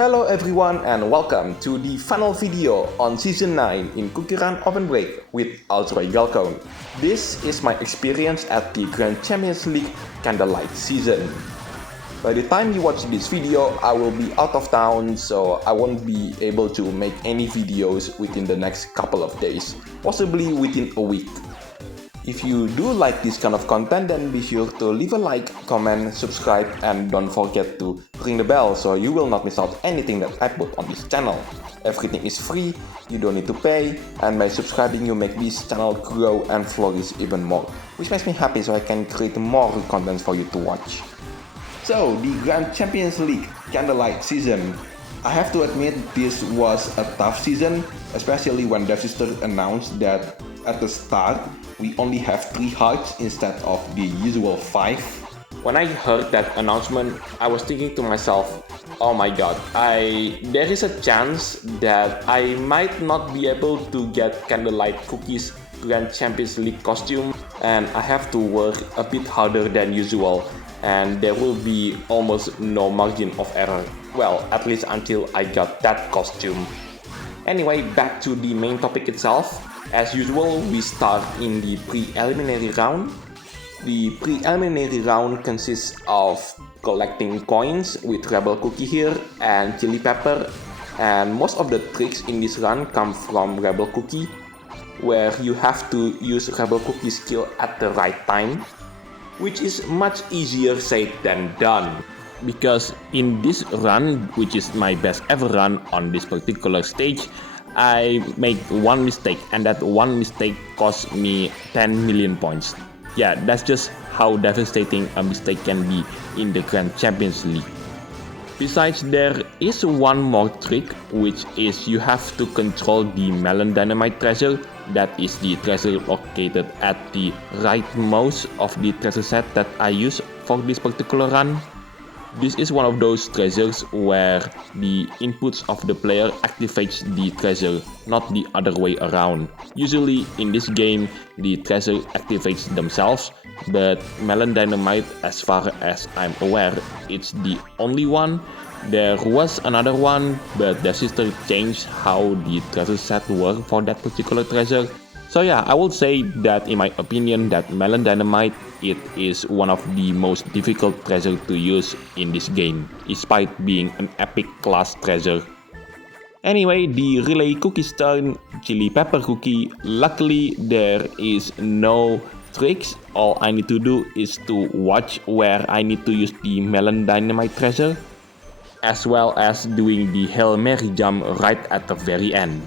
Hello everyone and welcome to the final video on Season 9 in CookieRunOvenBreak with Alzeroy. This is my experience at the Grandchampionsleaguecandlelightseason. By the time you watch this video, I will be out of town, so I won't be able to make any videos within the next couple of days, possibly within a week. If you do like this kind of content, then be sure to leave a like, comment, subscribe, and don't forget to ring the bell so you will not miss out anything that I put on this channel. Everything is free, you don't need to pay, and by subscribing you make this channel grow and flourish even more, which makes me happy so I can create more content for you to watch. So, the Grand Champions League Candlelight season. I have to admit this was a tough season, especially when Devsisters announced that at the start we only have 3 hearts instead of the usual 5. When I heard that announcement, I was thinking to myself, oh my god, there is a chance that I might not be able to get Candlelight Cookie's Grand Champions League costume, and I have to work a bit harder than usual, and there will be almost no margin of error. Well, at least until I got that costume. Anyway, back to the main topic itself. As usual, we start in the preliminary round. The preliminary round consists of collecting coins with Rebel Cookie here and Chili Pepper, and most of the tricks in this run come from Rebel Cookie, where you have to use Rebel Cookie skill at the right time, which is much easier said than done. Because in this run, which is my best ever run on this particular stage, I make one mistake, and that one mistake cost me 10 million points. Yeah, that's just how devastating a mistake can be in the Grand Champions League. Besides, there is one more trick, which is you have to control the Melon Dynamite treasure. That is the treasure located at the rightmost of the treasure set that I use for this particular run. This is one of those treasures where the inputs of the player activates the treasure, not the other way around. Usually in this game, the treasure activates themselves, but Melon Dynamite, as far as I'm aware, it's the only one. There was another one, but the sister changed how the treasure set worked for that particular treasure. So yeah, I will say that in my opinion that Melon Dynamite, it is one of the most difficult treasure to use in this game, despite being an epic class treasure. Anyway, the relay cookie's turn, Chili Pepper Cookie. Luckily, there is no tricks. All I need to do is to watch where I need to use the Melon Dynamite treasure, as well as doing the Hail Mary jump right at the very end.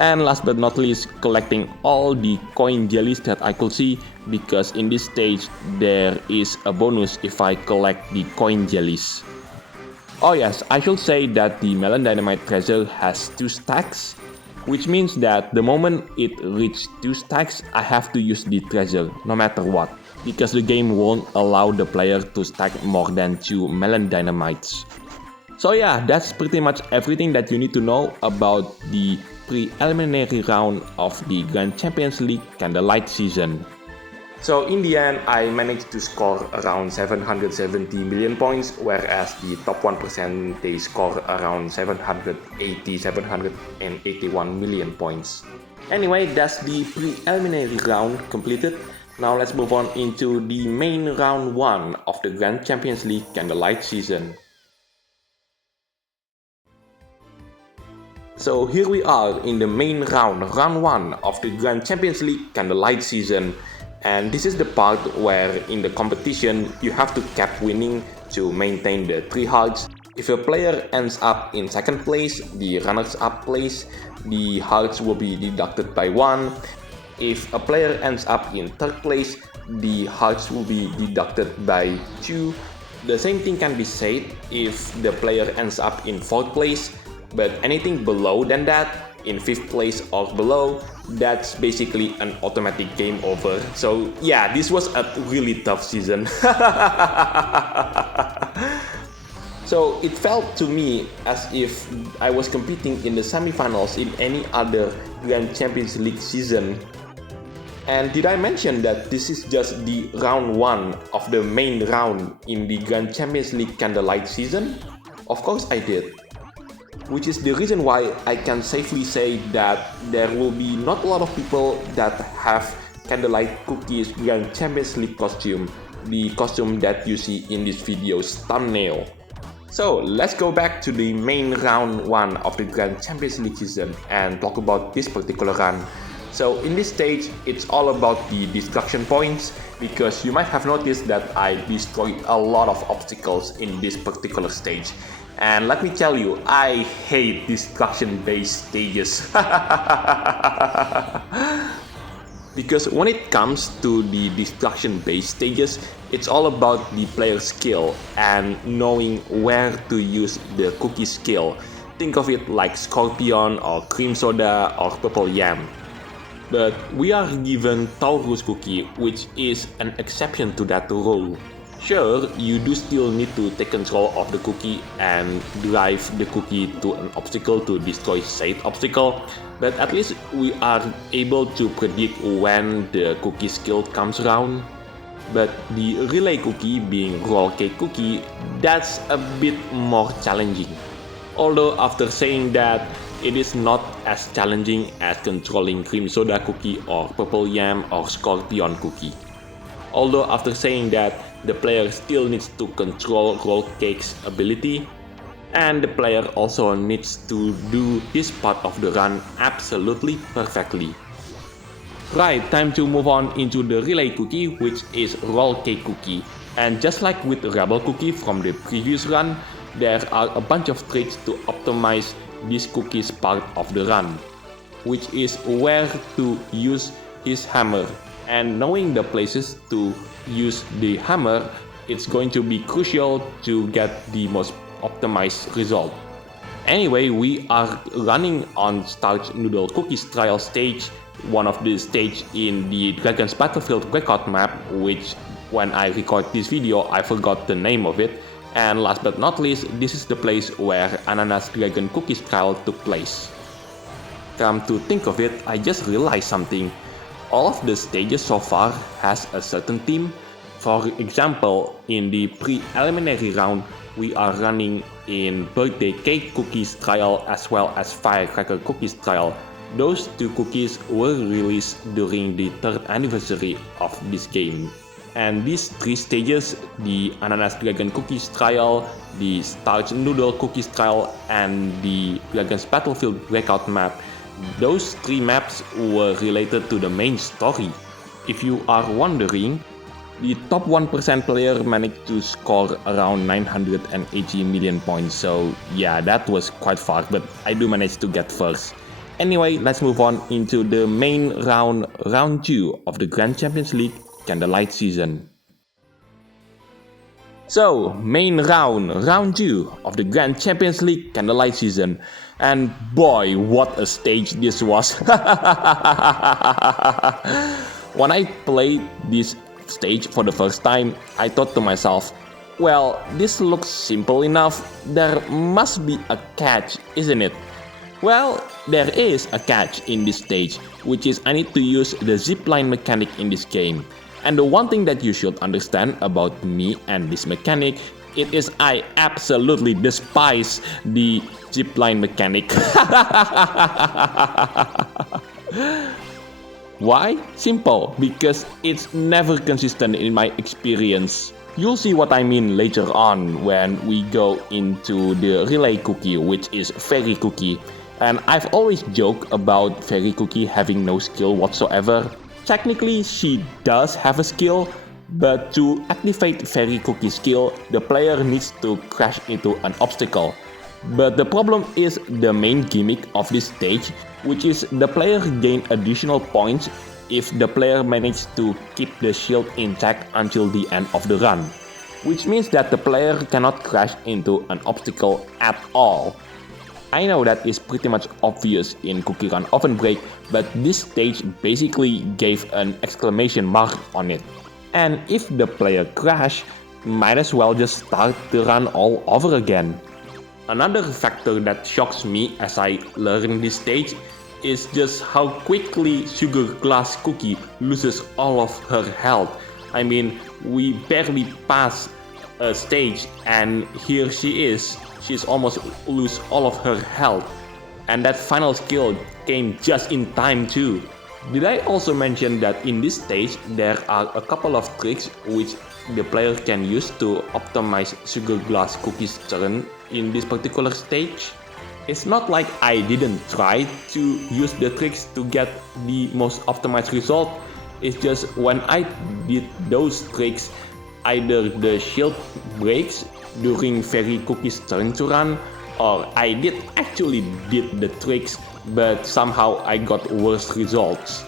And last but not least, collecting all the coin jellies that I could see, because in this stage there is a bonus if I collect the coin jellies. Oh yes, I should say that the Melon Dynamite treasure has 2 stacks, which means that the moment it reaches 2 stacks, I have to use the treasure no matter what, because the game won't allow the player to stack more than 2 Melon Dynamites. So yeah, that's pretty much everything that you need to know about the preliminary round of the Grand Champions League Candlelight season. So in the end, I managed to score around 770 million points, whereas the top 1% they score around 781 million points. Anyway, that's the preliminary round completed. Now let's move on into the main round 1 of the Grand Champions League Candlelight season. So here we are in the main round 1 of the Grand Champions League Candlelight season, and this is the part where in the competition you have to keep winning to maintain the 3 hearts. If a player ends up in 2nd place, the runners-up place, the hearts will be deducted by 1. If a player ends up in 3rd place, the hearts will be deducted by 2. The same thing can be said if the player ends up in 4th place. But anything below than that, in 5th place or below, that's basically an automatic game over. So yeah, this was a really tough season. So it felt to me as if I was competing in the semifinals in any other Grand Champions League season. And did I mention that this is just the round 1 of the main round in the Grand Champions League Candlelight season? Of course I did. which is the reason why I can safely say that there will be not a lot of people that have Candlelight Cookie's Grand Champions League costume, the costume that you see in this video's thumbnail. So let's go back to the main round 1 of the Grand Champions League season and talk about this particular run. So in this stage, it's all about the destruction points, because you might have noticed that I destroyed a lot of obstacles in this particular stage. And let me tell you, I hate destruction-based stages. Because when it comes to the destruction-based stages, it's all about the player's skill and knowing where to use the cookie skill. Think of it like Scorpion or Cream Soda or Purple Yam. But we are given Taurus Cookie, which is an exception to that rule. Sure, you do still need to take control of the cookie and drive the cookie to an obstacle to destroy said obstacle, but at least we are able to predict when the cookie skill comes around. But the relay cookie, being roll cake cookie, that's a bit more challenging. Although after saying that, it is not as challenging as controlling Cream Soda cookie or Purple Yam or Scorpion cookie. Although after saying that, the player still needs to control roll cake's ability, and the player also needs to do his part of the run absolutely perfectly. Right, time to move on into the relay cookie, which is roll cake cookie. And just like with Rebel cookie from the previous run, there are a bunch of tricks to optimize this cookie's part of the run, which is where to use his hammer. And knowing the places to use the hammer, it's going to be crucial to get the most optimized result. Anyway, we are running on Starch Noodle Cookies trial stage, one of the stage in the Dragon's Battlefield record map, which when I record this video I forgot the name of it. And last but not least, this is the place where Ananas Dragon Cookies trial took place. Come to think of it, I just realized something. All of the stages so far has a certain theme. For example, in the preliminary round, we are running in Birthday Cake Cookies trial as well as Firecracker Cookies trial. Those two cookies were released during the 3rd anniversary of this game. And these 3 stages, the Ananas Dragon Cookies trial, the Starch Noodle Cookies trial, and the Dragon's Battlefield breakout map, those 3 maps were related to the main story. If you are wondering, the top 1% player managed to score around 980 million points, so yeah, that was quite far, but I do manage to get first. Anyway, let's move on into the main round, round 2 of the Grand Champions League Candlelight season. So, main round, round 2 of the Grand Champions League Candlelight season. And boy, what a stage this was. When I played this stage for the first time, I thought to myself, well, this looks simple enough, there must be a catch, isn't it? Well, there is a catch in this stage, which is I need to use the zipline mechanic in this game. And the one thing that you should understand about me and this mechanic, it is I absolutely despise the zipline mechanic. Why? Simple, because it's never consistent in my experience. You'll see what I mean later on when we go into the relay cookie, which is Fairy Cookie. And I've always joked about Fairy Cookie having no skill whatsoever. Technically, she does have a skill, but to activate Fairy Cookie's skill, the player needs to crash into an obstacle. But the problem is the main gimmick of this stage, which is the player gain additional points if the player manages to keep the shield intact until the end of the run, which means that the player cannot crash into an obstacle at all. I know that is pretty much obvious in CookieRunOvenBreak, but this stage basically gave an exclamation mark on it. And if the player crash, might as well just start the run all over again. Another factor that shocks me as I learn this stage is just how quickly Sugar Glass Cookie loses all of her health. I mean, we barely pass a stage, and here she is. She's almost lose all of her health. And that final skill came just in time too. Did I also mention that in this stage there are a couple of tricks which the player can use to optimize Sugar Glass Cookie's turn in this particular stage? It's not like I didn't try to use the tricks to get the most optimized result. It's just when I did those tricks, either the shield breaks during Fairy Cookie's turn to run, or I actually did the tricks, but somehow I got worse results.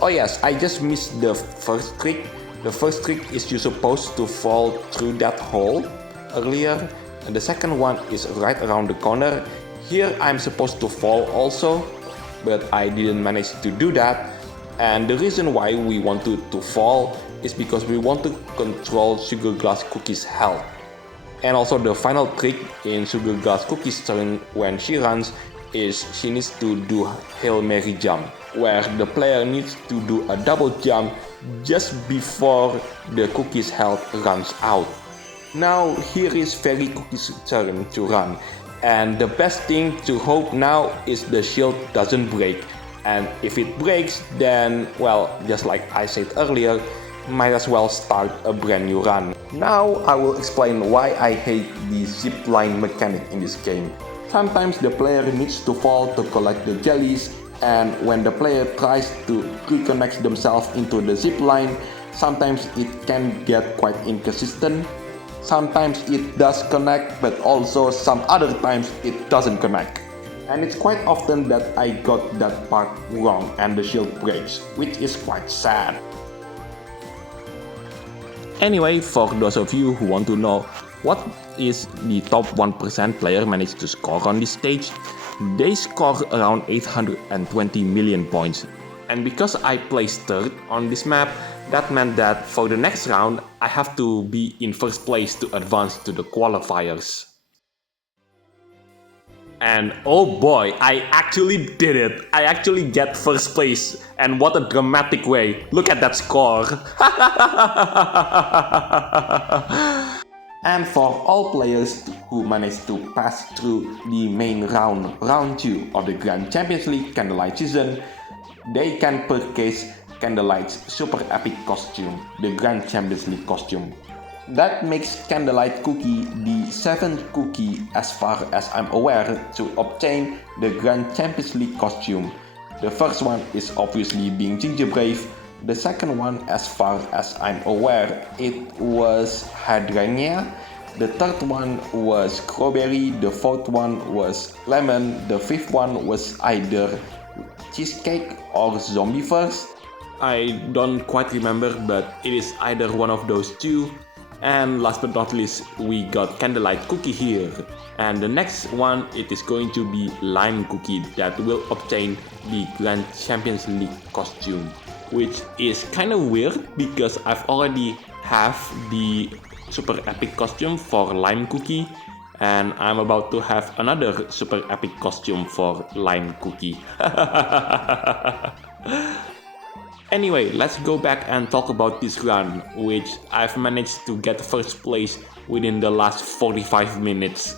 Oh yes, I just missed the first trick. The first trick is you're supposed to fall through that hole earlier, and the second one is right around the corner. Here I'm supposed to fall also, but I didn't manage to do that. And the reason why we wanted to fall is because we want to control Sugar Glass Cookie's health. And also the final trick in Sugar Glass Cookie's turn when she runs is she needs to do Hail Mary jump, where the player needs to do a double jump just before the cookie's health runs out. Now here is Fairy Cookie's turn to run, and the best thing to hope now is the shield doesn't break. And if it breaks, then well, just like I said earlier, might as well start a brand new run. Now I will explain why I hate the zipline mechanic in this game. Sometimes the player needs to fall to collect the jellies, and when the player tries to reconnect themselves into the zipline, sometimes it can get quite inconsistent. Sometimes it does connect, but also some other times it doesn't connect. And it's quite often that I got that part wrong and the shield breaks, which is quite sad. Anyway, for those of you who want to know what is the top 1% player managed to score on this stage, they score around 820 million points. And because I placed third on this map, that meant that for the next round, I have to be in first place to advance to the qualifiers. And oh boy, I actually did it! I actually get first place, and what a dramatic way! Look at that score! And for all players who managed to pass through the main round, round 2 of the Grand Champions League Candlelight season, they can purchase Candlelight's super epic costume, the Grand Champions League costume. That makes Candlelight Cookie the 7th cookie as far as I'm aware to obtain the Grand Champions League costume. The first one is obviously being Gingerbrave. The second one, as far as I'm aware, it was Hydrangea. The third one was Strawberry. The fourth one was Lemon. The fifth one was either Cheesecake or Zombie First. I don't quite remember, but it is either one of those two. And last but not least, we got Candlelight Cookie here. And the next one, it is going to be Lime Cookie that will obtain the Grand Champions League costume. Which is kind of weird because I've already have the super epic costume for Lime Cookie. And I'm about to have another super epic costume for Lime Cookie. Anyway, let's go back and talk about this run, which I've managed to get first place within the last 45 minutes.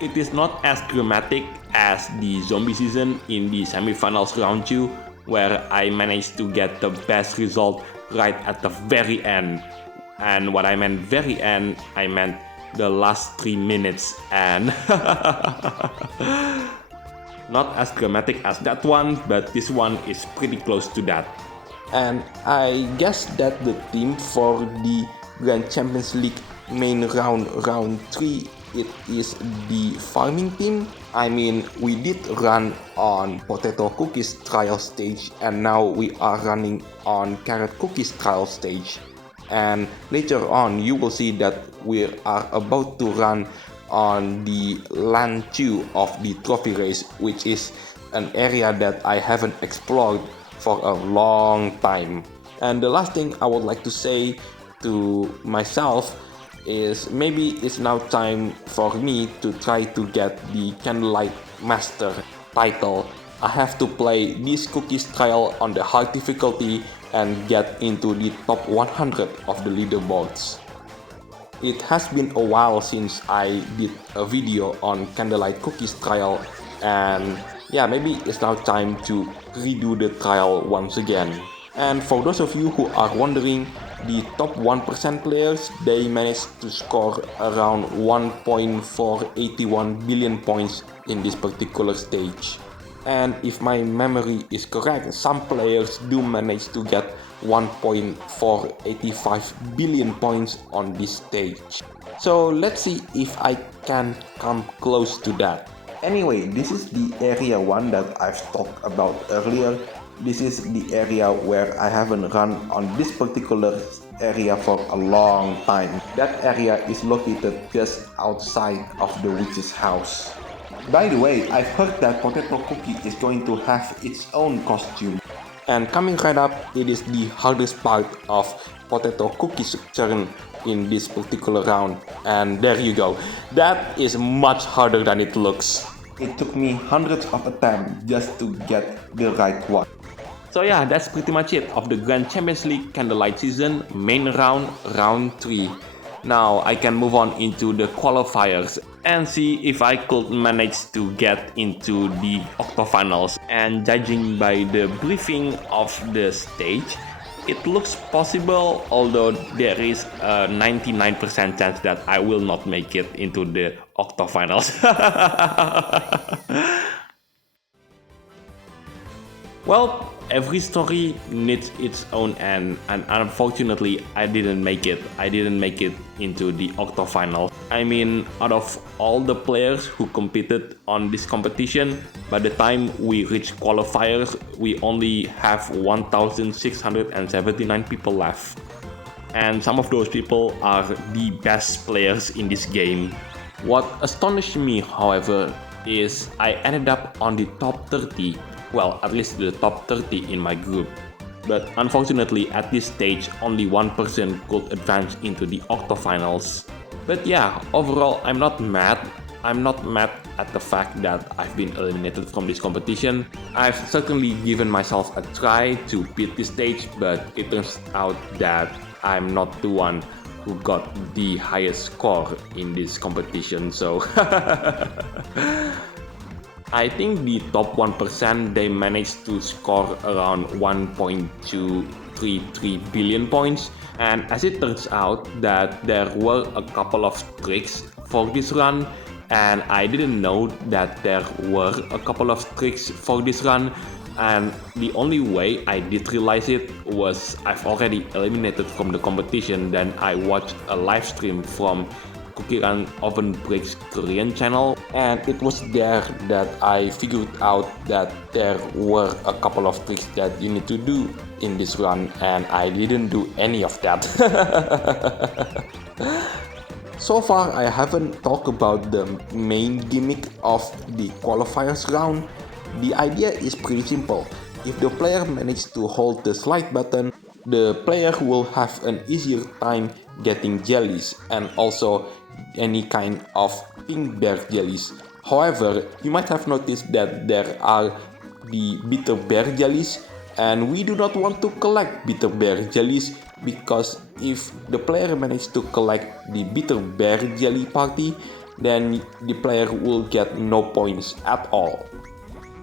It is not as dramatic as the zombie season in the semifinals round 2, where I managed to get the best result right at the very end. And what I meant very end, I meant the last 3 minutes, and not as dramatic as that one, but this one is pretty close to that. And I guess that the team for the Grand Champions League main round 3, it is the farming team. I mean, we did run on Potato Cookies trial stage, and now we are running on Carrot Cookies trial stage. And later on, you will see that we are about to run on the land 2 of the trophy race, which is an area that I haven't explored for a long time. And the last thing I would like to say to myself is maybe it's now time for me to try to get the Candlelight Master title. I have to play this cookies trial on the hard difficulty and get into the top 100 of the leaderboards. It has been a while since I did a video on Candlelight Cookies trial, and yeah, maybe it's now time to redo the trial once again. And for those of you who are wondering, the top 1% players, they managed to score around 1.481 billion points in this particular stage. And if my memory is correct, some players do manage to get 1.485 billion points on this stage. So let's see if I can come close to that. Anyway, this is the area 1 that I've talked about earlier. This is the area where I haven't run on this particular area for a long time. That area is located just outside of the witch's house. By the way, I've heard that Potato Cookie is going to have its own costume. And coming right up, it is the hardest part of Potato Cookie's turn in this particular round. And there you go. That is much harder than it looks. It took me hundreds of attempts just to get the right one. So yeah, that's pretty much it of the Grand Champions League Candlelight Season main round, round 3. Now I can move on into the qualifiers and see if I could manage to get into the octofinals. And judging by the briefing of the stage, it looks possible, although there is a 99% chance that I will not make it into the octofinals. Well, every story needs its own end, and unfortunately I didn't make it. I didn't make it into the octofinal. I mean, out of all the players who competed on this competition, by the time we reach qualifiers, we only have 1,679 people left. And some of those people are the best players in this game. What astonished me, however, is I ended up on the top 30. Well, at least the top 30 in my group. But unfortunately, at this stage, only one person could advance into the octofinals. But yeah, overall, I'm not mad. I'm not mad at the fact that I've been eliminated from this competition. I've certainly given myself a try to beat this stage, but it turns out that I'm not the one who got the highest score in this competition, so I think the top 1%, they managed to score around 1.233 billion points. And as it turns out that there were a couple of tricks for this run, and I didn't know that there were a couple of tricks for this run. And the only way I did realize it was I've already eliminated from the competition. Then I watched a live stream from CookieRunOvenBreak's Korean channel, and it was there that I figured out that there were a couple of tricks that you need to do in this run, and I didn't do any of that. So far, I haven't talked about the main gimmick of the qualifiers round. The idea is pretty simple. If the player manages to hold the slide button, the player will have an easier time getting jellies, and also any kind of pink bear jellies. However, you might have noticed that there are the bitter bear jellies, and we do not want to collect bitter bear jellies, because if the player manages to collect the bitter bear jelly party, then the player will get no points at all.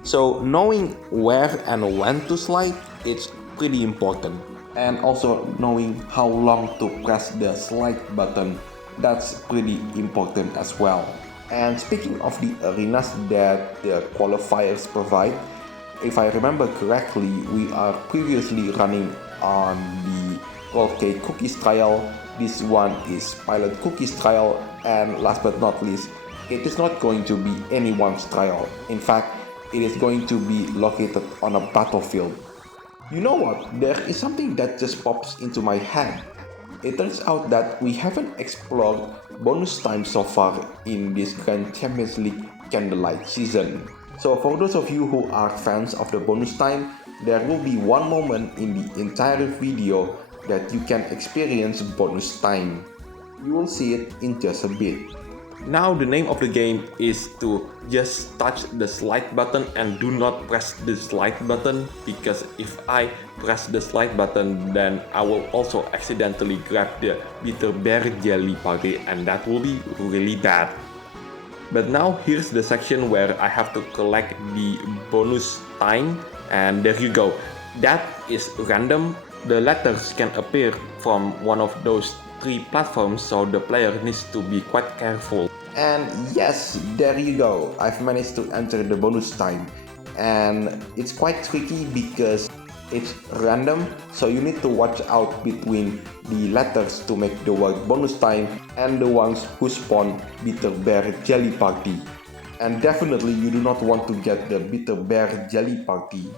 So knowing where and when to slide, it's pretty important. And also knowing how long to press the slide button, that's pretty important as well. And speaking of the arenas that the qualifiers provide, if I remember correctly, we are previously running on the 12K Cookies trial. This one is Pilot Cookies trial, and last but not least, it is not going to be anyone's trial. In fact, it is going to be located on a battlefield. You know what? There is something that just pops into my head. It turns out that we haven't explored bonus time so far in this Grand Champions League Candlelight season. So for those of you who are fans of the bonus time, there will be one moment in the entire video that you can experience bonus time. You will see it in just a bit. Now the name of the game is to just touch the slide button and do not press the slide button, because if I press the slide button then I will also accidentally grab the bitter bear jelly party, and that will be really bad. But now here's the section where I have to collect the bonus time, and there you go. That is random. The letters can appear from one of those 3 platforms, so the player needs to be quite careful. And yes, there you go. I've managed to enter the bonus time, and it's quite tricky because it's random, so you need to watch out between the letters to make the word bonus time and the ones who spawn bitter bear jelly party. And definitely you do not want to get the bitter bear jelly party,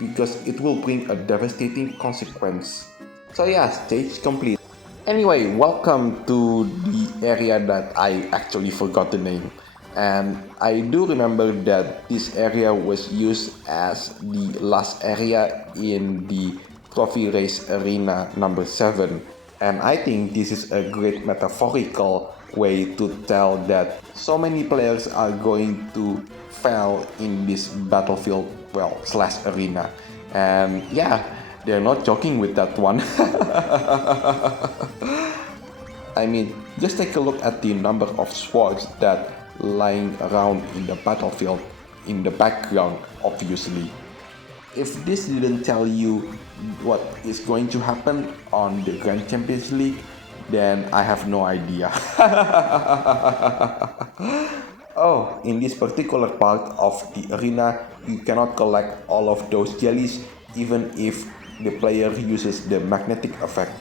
because it will bring a devastating consequence. So yeah, stage complete. Anyway, welcome to the area that I actually forgot the name. And I do remember that this area was used as the last area in the trophy race arena number 7. And I think this is a great metaphorical way to tell that so many players are going to fail in this battlefield, well, / arena. And yeah, they're not joking with that one. I mean, just take a look at the number of swords that lying around in the battlefield, in the background, obviously. If this didn't tell you what is going to happen on the Grand Champions League, then I have no idea. Oh, in this particular part of the arena, you cannot collect all of those jellies, even if the player uses the magnetic effect.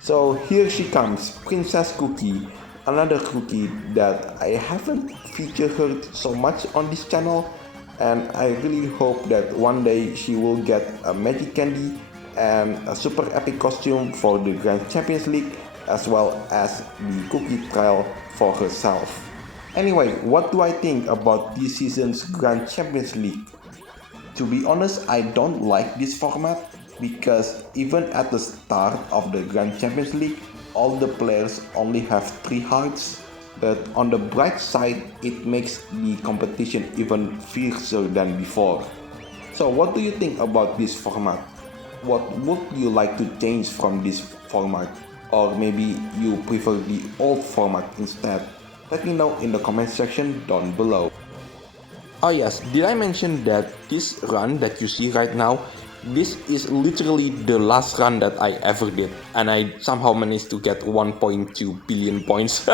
So here she comes, Princess Cookie, another cookie that I haven't featured her so much on this channel, and I really hope that one day she will get a magic candy and a super epic costume for the Grand Champions League, as well as the cookie trial for herself. Anyway, what do I think about this season's Grand Champions League? To be honest, I don't like this format, because even at the start of the Grand Champions League, all the players only have 3 hearts. But on the bright side, it makes the competition even fiercer than before. So what do you think about this format? What would you like to change from this format? Or maybe you prefer the old format instead? Let me know in the comment section down below. Oh yes, did I mention that this run that you see right now, this is literally the last run that I ever did, and I somehow managed to get 1.2 billion points.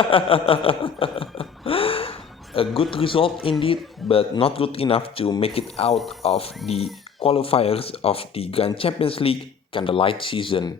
A good result indeed, but not good enough to make it out of the qualifiers of the Grand Champions League Candlelightseason.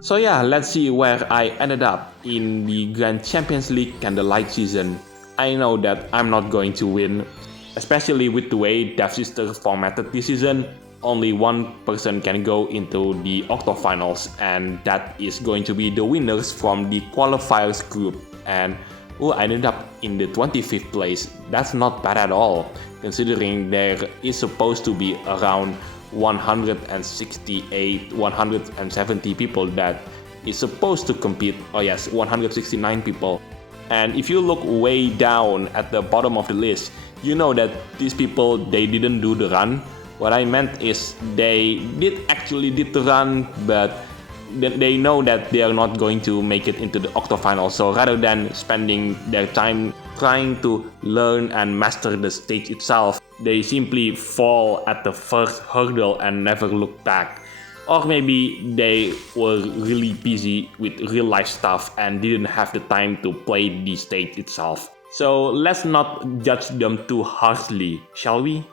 So yeah, let's see where I ended up in the Grand Champions League Candlelightseason. I know that I'm not going to win, especially with the way Devsisters formatted this season. Only one person can go into the octofinals, and that is going to be the winners from the qualifiers group. And I ended up in the 25th place. That's not bad at all, considering there is supposed to be around 168, 170 people that is supposed to compete. Oh yes, 169 people. And if you look way down at the bottom of the list, you know that these people, they didn't do the run. What I meant is they did the run, but they know that they are not going to make it into the octofinal. So rather than spending their time trying to learn and master the stage itself, they simply fall at the first hurdle and never look back. Or maybe they were really busy with real life stuff and didn't have the time to play the stage itself. So let's not judge them too harshly, shall we?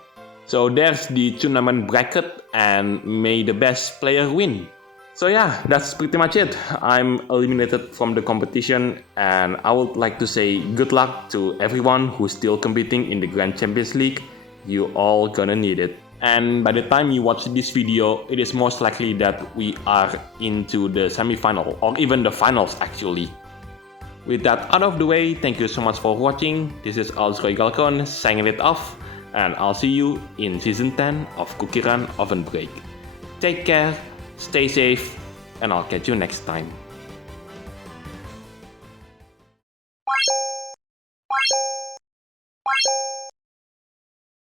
So there's the tournament bracket, and may the best player win. So yeah, that's pretty much it. I'm eliminated from the competition, and I would like to say good luck to everyone who's still competing in the Grand Champions League. You all gonna need it. And by the time you watch this video, it is most likely that we are into the semi-final, or even the finals actually. With that out of the way, thank you so much for watching. This is Alzeroy signing it off, and I'll see you in Season 10 of CookieRunOvenBreak. Take care, stay safe, and I'll catch you next time.